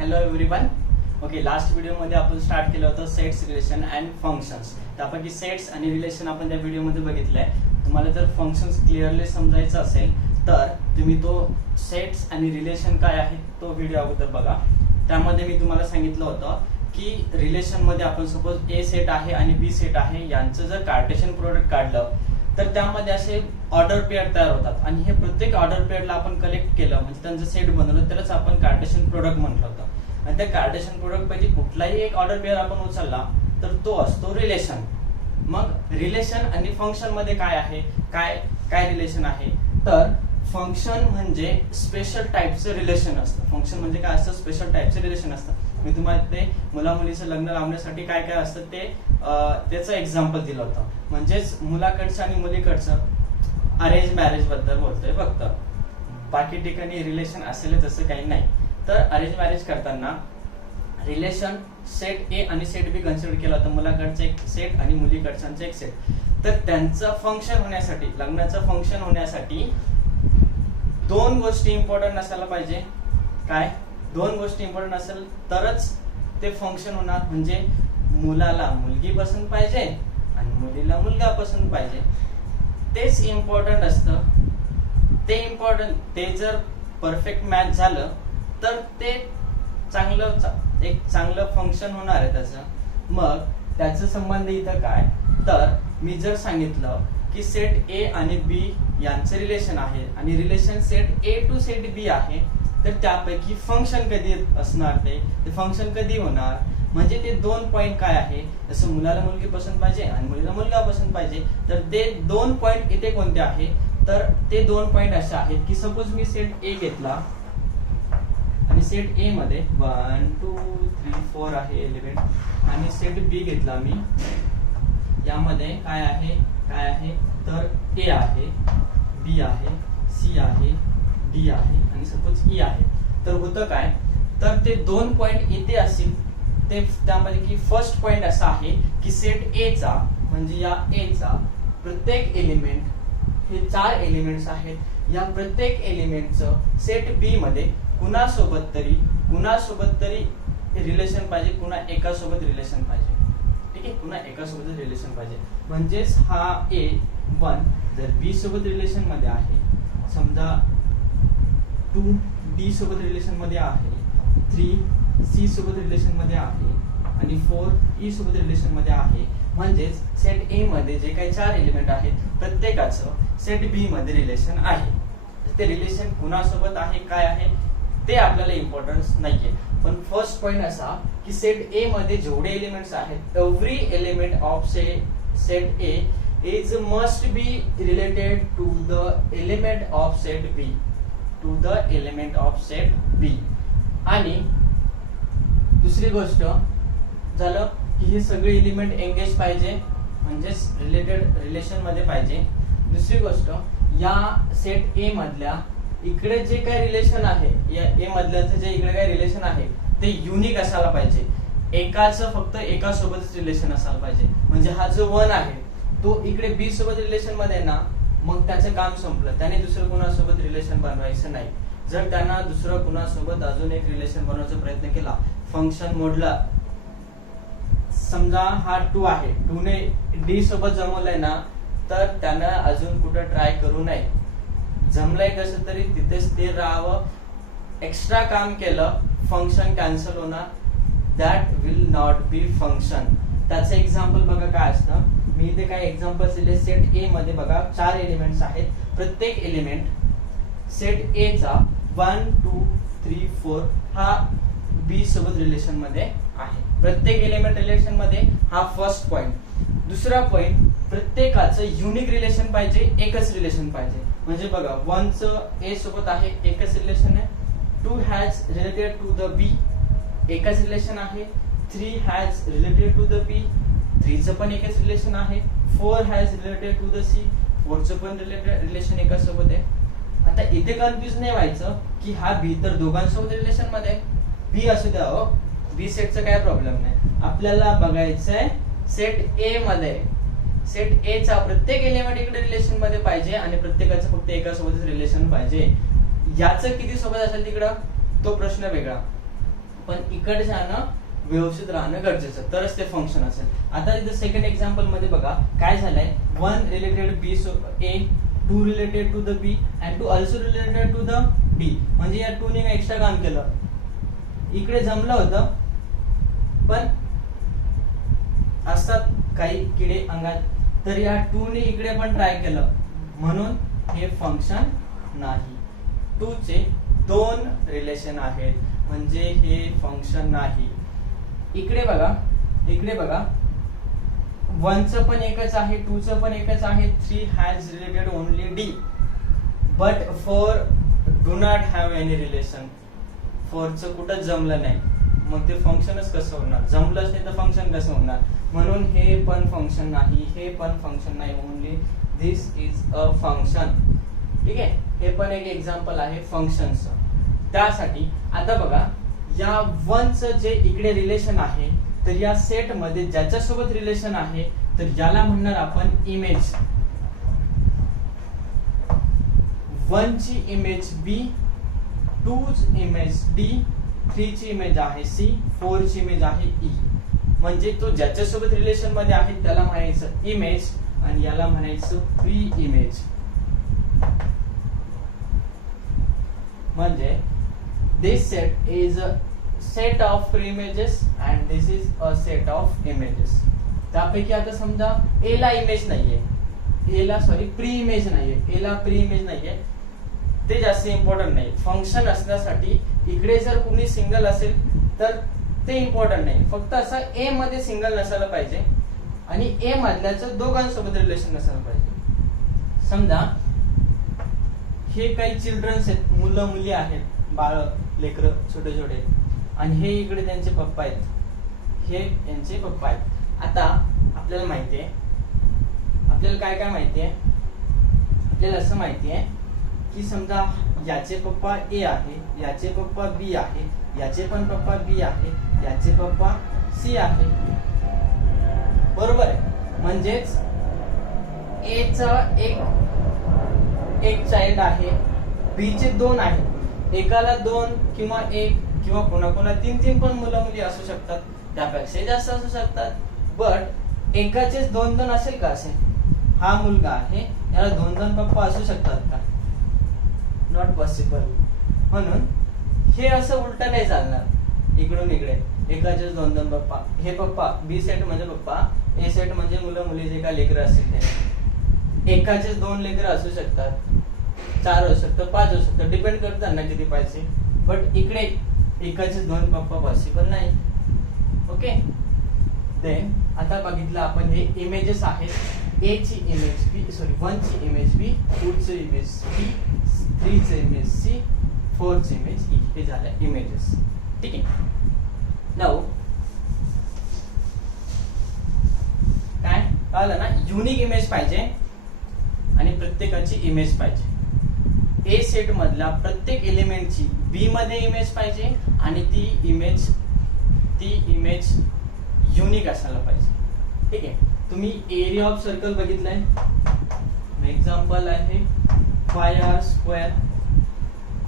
Hello everyone. Okay, last व्हिडिओमध्ये आपण start केलं होतं सेट्स, रिलेशन अँड फंक्शन्स. त्यापैकी सेट्स आणि रिलेशन आपण त्या व्हिडिओमध्ये बघितलंय. तुम्हाला जर फंक्शन्स क्लिअरली समजायचं असेल तर तुम्ही तो सेट्स आणि रिलेशन काय आहे तो व्हिडिओ अगोदर बघा. त्यामध्ये मी तुम्हाला सांगितलं होतं की रिलेशन मध्ये आपण सपोज ए सेट आहे आणि बी सेट आहे, यांचं जर कार्टेशियन प्रोडक्ट काढलं तर त्यामध्ये असे ऑर्डर पेअर तयार होतात आणि हे प्रत्येक ऑर्डर पेअरला आपण कलेक्ट केलं म्हणजे त्यांचं सेट बनवलं, त्यालाच आपण कार्टेशियन प्रोडक्ट म्हटलं होतं. आणि त्या कार्टेशियन प्रोडक्ट पैकी कुठलाही एक ऑर्डर पेअर आपण उचलला तर तो असतो रिलेशन. मग रिलेशन आणि फंक्शन मध्ये काय आहे, काय काय रिलेशन आहे, तर फंक्शन म्हणजे स्पेशल टाईपचं रिलेशन असतं. फंक्शन म्हणजे काय असतं, स्पेशल टाईपचं रिलेशन असतं. मी तुम्हाला ते मुला मुलीचं लग्न लावण्यासाठी काय काय असतं ते त्याचं एक्झाम्पल दिलं होतं. म्हणजेच मुलाकडचं आणि मुलीकडचं अरेंज मॅरेज बद्दल बोलतोय फक्त, बाकी ठिकाणी रिलेशन असेल तसं काही नाही. तर अरेंज मॅरेज करताना रिलेशन सेट ए आणि सेट बी कन्सिडर केला होता, मुलाकडचा एक सेट आणि मुलीकडचा एक सेट. तर त्यांचं फंक्शन होण्यासाठी, लग्नाचं फंक्शन होण्यासाठी दोन गोष्टी इम्पॉर्टंट असायला पाहिजे. काय, दोन गोष्टी इम्पॉर्टंट असेल तरच ते फंक्शन होणार. म्हणजे मुलाला मुलगी पसंत पाहिजे आणि मुलीला मुलगा पसंत पाहिजे. तेच इम्पॉर्टंट असतं. ते इम्पॉर्टंट, ते जर परफेक्ट मॅच झालं तर ते एक चांगलं फंक्शन होणार आहे त्याचं. मग त्याचा संबंध इथं काय, तर मी जर सांगितलं की सेट ए आणि बी यांचं रिलेशन आहे आणि relation set A to set B आहे, तर त्यापैकी फंक्शन कधी असणार, ते फंक्शन कधी होणार. म्हणजे ते दोन पॉइंट काय आहे, जसं मुलाला मुलगी पसंत पाहिजे आणि मुलीला मुलगा पसंत पाहिजे, तर ते दोन पॉइंट इथे कोणते आहे, तर ते दोन पॉइंट असे आहेत की सपोज मी सेट ए घेतला आणि सेट ए मध्ये 1 2 3 4 आहे एलिमेंट, आणि सेट बी घेतला मी, यामध्ये काय आहे तर ए आहे, बी आहे, सी आहे, डी आहे आणि सपोज ई आहे. तर होतं काय, तर ते दोन पॉइंट इथे असतील. ते त्यामध्ये की फर्स्ट पॉइंट असा आहे की सेट ए चा म्हणजे या ए चा प्रत्येक एलिमेंट, हे 4 एलिमेंट्स आहेत, या प्रत्येक एलिमेंटचं सेट बी मध्ये कुणासोबत तरी रिलेशन पाहिजे, कुणा एकासोबत रिलेशन पाहिजे. ठीक आहे, कुणा एकासोबत रिलेशन पाहिजे. म्हणजेच हा A1 जर बी सोबत रिलेशन मध्ये आहे, समजा 2 डी सोबत रिलेशन मध्ये आहे, 3 सी सोबत रिलेशन मध्ये आहे आणि 4 ई सोबत रिलेशन मध्ये आहे. म्हणजेच सेट ए मध्ये जे काही 4 एलिमेंट आहेत प्रत्येकाचं सेट बी मध्ये रिलेशन आहे. ते रिलेशन कुणासोबत आहे, काय आहे ते आपल्याला इम्पॉर्टन्स नाहीये. पण फर्स्ट पॉइंट असा की सेट ए मध्ये जेवढे एलिमेंट्स आहेत, every element of set A is must be related to the element of set B. आणि दुसरी गोष्ट झालं की हे सगळे एलिमेंट एंगेज पाहिजे, म्हणजेच रिलेशन मध्ये पाहिजे. दुसरी गोष्ट, या सेट ए मधल्या इकडे जे काही रिलेशन आहे, या ए मधल्याचं जे इकडे काही रिलेशन आहे ते युनिक असायला पाहिजे. एकाचं फक्त एकासोबतच रिलेशन असायला पाहिजे. म्हणजे हा जो 1 आहे तो इकडे बी सोबत रिलेशन मध्ये ना, मग त्याचं काम संपलं. त्याने दुसरं कुणासोबत रिलेशन बनवायचं नाही. जर त्यांना दुसरं कुणासोबत अजून एक रिलेशन बनवायचा प्रयत्न केला, फंक्शन मोडला, समजा हा 2 आहे, 2 ने डी सोबत जमवलंय ना, तर त्यांना अजून कुठं ट्राय करू नये. जमलंय कसं तरी तिथे स्थिर राहावं. एक्स्ट्रा काम केलं, फंक्शन कॅन्सल होणार. That will not be function. त्याचं एक्झाम्पल बघा काय असतं. मी इथे काही एक्झाम्पल्स दिले. सेट ए मध्ये बघा 4 एलिमेंट्स आहेत. प्रत्येक एलिमेंट सेट ए चा 1 2 3 4 हा बी सोबत रिलेशन मध्ये आहे. प्रत्येक एलिमेंट रिलेशन मध्ये, हा फर्स्ट पॉइंट. दुसरा पॉइंट, प्रत्येकाचं युनिक रिलेशन पाहिजे, एकच रिलेशन पाहिजे. म्हणजे बघा 1 चं ए सोबत आहे, एकच रिलेशन आहे. 2 has related to the B, एकच रिलेशन आहे. 3 has related to the B, 3 चं पण एकच रिलेशन आहे. 4 has related to the C, 4 चं पण रिलेशन एकाच सोबत आहे. आता इथे कन्फ्युज नाही व्हायचं की हा बी तर दोघांसोबत रिलेशन मध्ये, बी असू द्या हो, बी सेटचं काय प्रॉब्लेम नाही. आपल्याला बघायचंय सेट ए मध्ये, सेट ए चा प्रत्येक एलिमेंट इकडे रिलेशन मध्ये पाहिजे आणि प्रत्येकाचं फक्त एकासोबतच रिलेशन पाहिजे. याचं किती सोबत असेल तिकडं तो प्रश्न वेगळा. पण इकडच्यानं व्यवस्थित राहणं गरजेचं, तरच ते फंक्शन असेल. आता इथे सेकंड एक्झाम्पल मध्ये बघा काय झालंय, 1 related B A, 2 related to the B and 2 also related to the D. म्हणजे या 2 ने एक्स्ट्रा काम केलं, इकडे जमलं होतं, पण असतात काही किडे अंगात, तर या 2 ने इकडे पण ट्राय केलं, म्हणून हे फंक्शन नाही. 2 चे 2 रिलेशन आहेत, म्हणजे हे फंक्शन नाही. इकडे बघा 1 चं पण एकच आहे, 2 चं पण एकच आहे, 3 has related only D, but 4 do not have any relation. 4 चं कुठंच जमलं नाही, मग ते फंक्शनच कसं होणार, जमलंच नाही तर फंक्शन कसं होणार. म्हणून हे पण फंक्शन नाही, हे पण फंक्शन नाही, only this is a function. ठीक आहे, हे पण एक एक्झाम्पल आहे फंक्शनचं. त्यासाठी आता बघा या 1 चं जे इकडे रिलेशन आहे, तर या सेट मध्ये ज्याच्यासोबत रिलेशन आहे, तर याला म्हणणार आपण इमेज. 1 ची इमेज बी, 2 ची इमेज डी, 3 ची इमेज आहे सी, 4 ची इमेज आहे ई. म्हणजे तो ज्याच्यासोबत रिलेशन मध्ये आहे त्याला म्हणायचं इमेज, आणि याला म्हणायचं प्री इमेज. म्हणजे this set is a set of pre-images and this is a set of images. त्यापैकी आता समजा A ला इमेज नाहीये, A ला प्री इमेज नाहीये, A ला प्री इमेज नाहीये, ते जास्त इम्पॉर्टंट नाही. फंक्शन असण्यासाठी इकडे जर कुणी सिंगल असेल तर ते इम्पॉर्टंट नाही, फक्त असं A मध्ये सिंगल नसायला पाहिजे आणि A मधल्याचं दोघांसोबत रिलेशन नसायला पाहिजे. समजा हे काही चिल्ड्रन्स आहेत, मुलं मुली आहेत, बाळ लेकर छोटे छोटे, आणि हे इकडे त्यांचे पप्पा आहेत, हे यांचे पप्पा आहेत. आता आपल्याला माहितीये, आपल्याला काय काय माहितीये, आपल्याला असं माहितीये की समजा याचे पप्पा ए आहे, याचे पप्पा बी आहे, याचे पण पप्पा बी आहे, याचे पप्पा सी आहे, बरोबर आहे. म्हणजेच ए चा एक चाइल्ड आहे, बी चे 2 आहेत, एकाला 2 किंवा 1 किंवा कोणाकोणा 3 पण मुलं मुली असू शकतात, त्यापेक्षा जास्त असू शकतात. बट एकाचेच 2 असेल का? असेल. हा मुलगा आहे, याला 2 पप्पा असू शकतात का? Not possible. म्हणून हे असं उलट नाही चालणार, इकडून इकडे एकाचेच 2 पप्पा. हे पप्पा बी सेट म्हणजे पप्पा, ए सेट म्हणजे मुलं मुली जे काय लेकरं असतील ते. एकाचेच 2 लेकरं असू शकतात, 4 असू शकतात, 5 असू शकतात, डिपेंड करत त्यांना किती पाहिजे. बट इकडे एकाचे 2 पप्पा पॉसिबल नाही. ओके, देन आता बघितलं आपण हे इमेजेस आहेत. ए ची इमेज बी, 1 ची इमेज बी, 2 ची इमेज बी, 3 ची इमेज सी, 4 ची इमेज ई. हे झालं इमेजेस. ठीक आहे. नाउ काय कळलं ना, युनिक इमेज पाहिजे आणि प्रत्येकाची इमेज पाहिजे. ए सेट मधला प्रत्येक एलिमेंटची बी मध्ये इमेज पाहिजे आणि ती इमेज युनिक असायला पाहिजे. ठीक आहे. तुम्ही एरिया ऑफ सर्कल बघितलंय, एक्झाम्पल आहे 5r².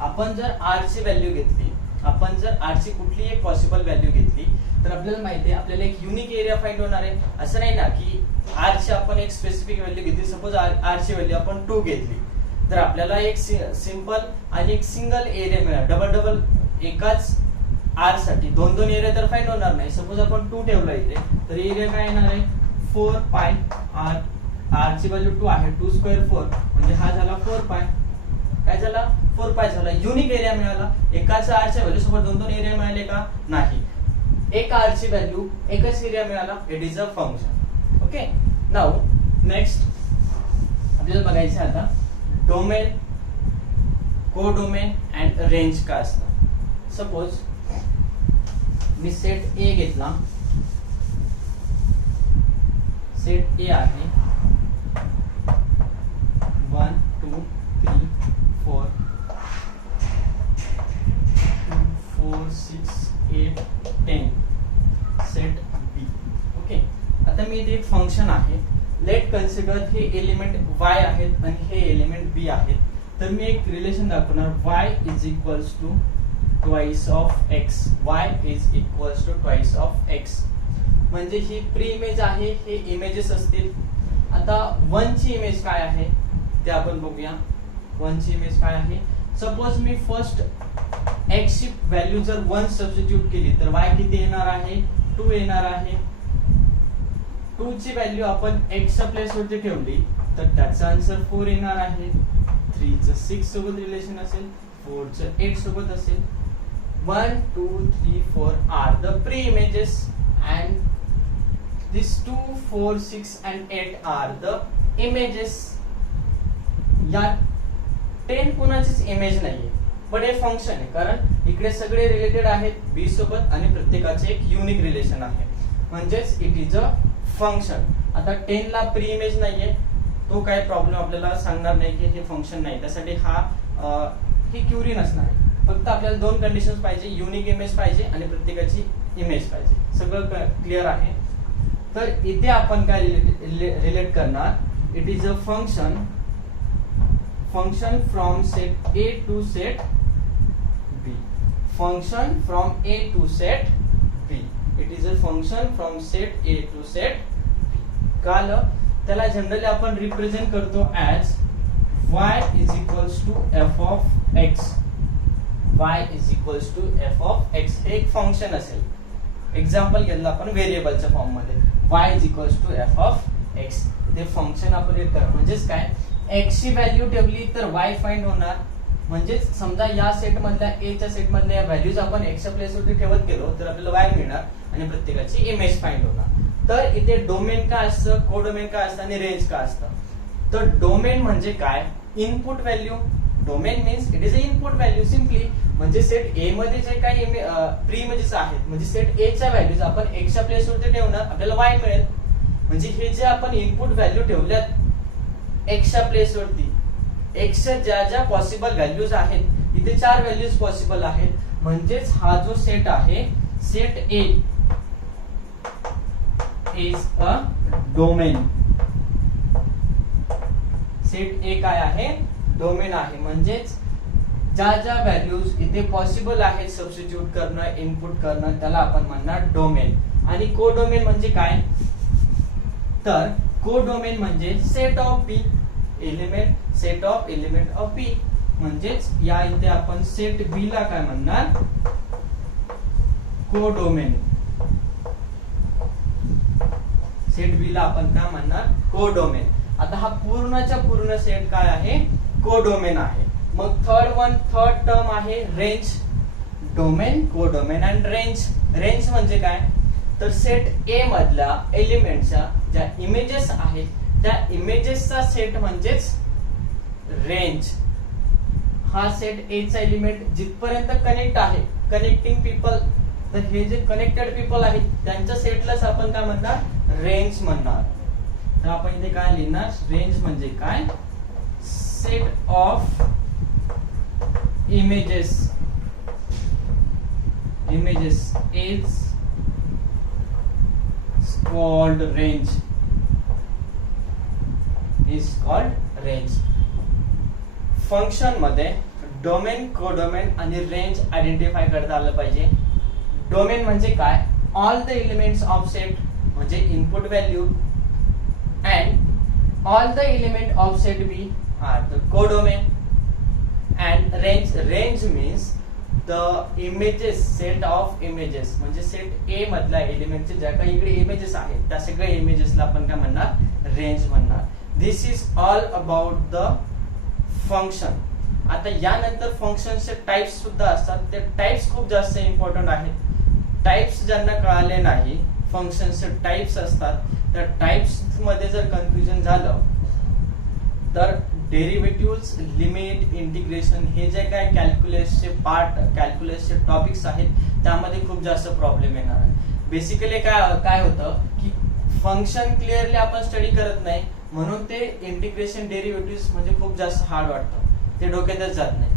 आपण जर r ची व्हॅल्यू घेतली, आपण जर r ची कुठली एक पॉसिबल व्हॅल्यू घेतली, तर आपल्याला माहिती आहे आपल्याला एक युनिक एरिया फाइंड होणार आहे. असं नाही ना की r ची आपण एक स्पेसिफिक व्हॅल्यू घेतली, सपोज r ची व्हॅल्यू आपण 2 घेतली, तर आपल्याला एक सिंपल आणि एक सिंगल एरिया मिळणार. डबल एकाच r साठी 2 एरिया तर फाइंड होणार नाही. सपोज आपण 2 ठेवला इथे, तर एरिया काय येणार आहे 4πr. r ची व्हॅल्यू 2 आहे, 2 स्क्वेअर 4 म्हणजे हा झाला 4π. काय झाला 4π झाला. युनिक एरिया मिळाला. एकाच r च्या व्हॅल्यू सोबत 2 एरिया मिळाले का? नाही. एक r ची व्हॅल्यू एकच एरिया मिळाला, it is a function. Okay. Now next आपल्याला बघायचं आता डोमेन, कोडोमेन अँड रेंज काय असतं. सपोज मी सेट ए घेतला, सेट ए आहे 1 2 3 4 4 6 8 10 सेट बी. ओके. आता मी इथे एक फंक्शन आहे, लेट कन्सिडर हे एलिमेंट y आहेत आणि हे एलिमेंट b आहेत. तर मी एक रिलेशन दाखवणार y is equals to twice of x, y is equals to twice of x. म्हणजे ही प्री इमेज आहे, हे इमेजेस असतील. आता 1 ची इमेज काय आहे ते आपण बघूया. 1 ची इमेज काय आहे? सपोज मी फर्स्ट x ची व्हॅल्यू जर 1 सबस्टिट्यूट केली तर y किती येणार आहे? 2 येणार आहे. 2 ची व्हॅल्यू आपण x च्या प्लेस वरती ठेवली तर त्याचा आन्सर 4 येणार आहे. 3 चं 6 सोबत रिलेशन असेल, 4 चं 8 सोबत असेल. 1 2 3 4 are the pre images and these 2 4 6 and 8 are the images. या 10 कोणाचीच इमेज नाहीये, पण हे फंक्शन आहे कारण इकडे सगळे रिलेटेड आहेत बी सोबत आणि प्रत्येकाचे एक युनिक रिलेशन आहे, म्हणजेच इट इज अ फंक्शन. आता 10 ला प्री इमेज नाहीये, तो काय प्रॉब्लेम आपल्याला सांगणार नाही की हे फंक्शन नाही, त्यासाठी ही क्युरी नसणार आहे. फक्त आपल्याला 2 कंडिशन्स पाहिजे, युनिक इमेज पाहिजे आणि प्रत्येकाची इमेज पाहिजे. सगळं क्लिअर आहे. तर इथे आपण काय रिलेट करणार? It is a function from set A to set B. Function from A to set B. It is a function from set A to set B. काल त्याला जनरली आपण रिप्रेझेंट करतो as y is equals to F of x. y is equals to F of X हे एक function असेल. Example घेतलं आपण व्हेरिएबलच्या फॉर्म मध्ये, y is equals to F of x. ते फंक्शन ऑपरेट कर म्हणजेच काय, x ची व्हॅल्यू ठेवली तर y फाइंड होणार. म्हणजेच समजा या सेट मधल्या a च्या सेट मधल्या या व्हॅल्यूज आपण x च्या प्लेस वरती ठेवत गेलो तर आपल्याला y मिळणार आणि प्रत्येकाची इमेज फाइंड होणार. तर इथे डोमेन काय असतं, कोडोमेन काय असतं आणि रेंज काय असतं? तर डोमेन म्हणजे काय? Input value. Domain means it is a input value simply. म्हणजे सेट ए मध्ये जे काही प्री इमेजेस आहेत, म्हणजे सेट ए च्या व्हॅल्यूज आपण x च्या प्लेस वरती ठेवणार, आपल्याला y मिळेल. म्हणजे हे जे आपण इनपुट व्हॅल्यू ठेवल्यात x च्या प्लेस वरती, x च्या ज्या ज्या पॉसिबल व्हॅल्यूज आहेत, इथे 4 व्हॅल्यूज पॉसिबल आहेत. म्हणजेच हा जो सेट आहे, set A is a domain. Set ए काय आहे? डोमेन आहे. म्हणजेच ज्या ज्या व्हॅल्यूज इथे पॉसिबल आहेत सबस्टिट्यूट करणं, इनपुट करणं, त्याला आपण म्हणणार डोमेन. आणि कोडोमेन म्हणजे काय? तर कोडोमेन म्हणजे set of B element, set of element of B. म्हणजेच या इथे आपण सेट बी ला काय म्हणणार? कोडोमेन. सेट बी ला आपण काय म्हणणार? कोडोमेन. आता हा पूर्णच्या पूर्ण सेट काय आहे? कोडोमेन आहे. मग थर्ड टर्म आहे range. Domain, codomain and range. Range म्हणजे काय? तर सेट ए मधल्या एलिमेंटच्या ज्या इमेजेस आहेत त्या इमेजेसचा सेट म्हणजेच रेंज. हा सेट ए चा एलिमेंट जिथपर्यंत कनेक्ट आहे, कनेक्टिंग पीपल, तर हे जे कनेक्टेड पीपल आहेत त्यांच्या सेटलाच आपण काय म्हणणार? रेंज म्हणणार. तर आपण इथे काय लिहिणार? रेंज म्हणजे काय? Set of images is called range. Function मध्ये डोमेन, कोडोमेन आणि रेंज आयडेंटिफाय करता आलं पाहिजे. डोमेन म्हणजे काय? All the elements of set म्हणजे input value and all the element of set B are the codomain. And range means the images, set of images. म्हणजे set A मधल्या एलिमेंटचे ज्या काही इकडे इमेजेस आहेत त्या सगळ्या इमेजेसला आपण काय म्हणणार? रेंज म्हणणार. This is all about the function. आता यानंतर फंक्शनचे टाइप्स सुद्धा असतात. ते टाइप्स खूप जास्त इम्पॉर्टंट आहेत. टाइप्स ज्यांना कळाले नाही, फंक्शनचे टाइप्स असतात, त्या टाइप्स मध्ये जर कन्फ्युजन झालं तर डेरिव्हेटिव्ह्ज, लिमिट, इंटिग्रेशन हे जे काय कॅल्क्युलसचे पार्ट, कॅल्क्युलसचे टॉपिक्स आहेत त्यामध्ये खूप जास्त प्रॉब्लेम येणार आहे. बेसिकली काय होतं की फंक्शन क्लिअरली आपण स्टडी करत नाही, म्हणून ते इंटिग्रेशन, डेरिव्हेटिव्ह्ज म्हणजे खूप जास्त हार्ड वाटतं, ते डोक्यातच जात नाही.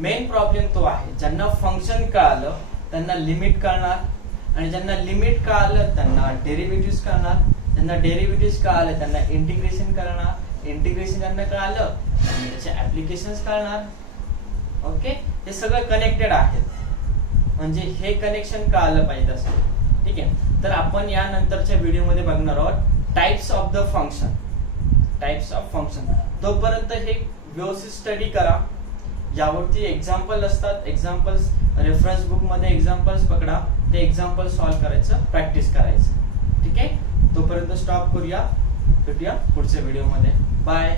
मेन प्रॉब्लेम तो आहे, ज्यांना फंक्शन कळालं त्यांना लिमिट कळणार, आणि ज्यांना लिमिट कळालं त्यांना डेरिव्हेटिव्ह्ज कळणार, ज्यांना डेरिव्हेटिव्ह्ज कळालं त्यांना इंटिग्रेशन कळणार, इंटिग्रेशन ज्यांना कळालं त्याचे ऍप्लिकेशन्स कळणार. ओके, हे सगळं कनेक्टेड आहेत. म्हणजे हे कनेक्शन कळालं पाहिजे असं. ठीक आहे, तर आपण या नंतरच्या व्हिडिओमध्ये बघणार आहोत types of the function. Types of function, तोपर्यंत हे व्यवस्थित स्टडी करा. यावरती एक्झाम्पल असतात, एक्झाम्पल्स रेफरन्स बुक मध्ये एक्झाम्पल्स पकडा, ते एक्झाम्पल सॉल्व्ह करायचं, प्रॅक्टिस करायचं. ठीक आहे, तोपर्यंत स्टॉप करूया, भेटूया पुढच्या व्हिडिओमध्ये. बाय.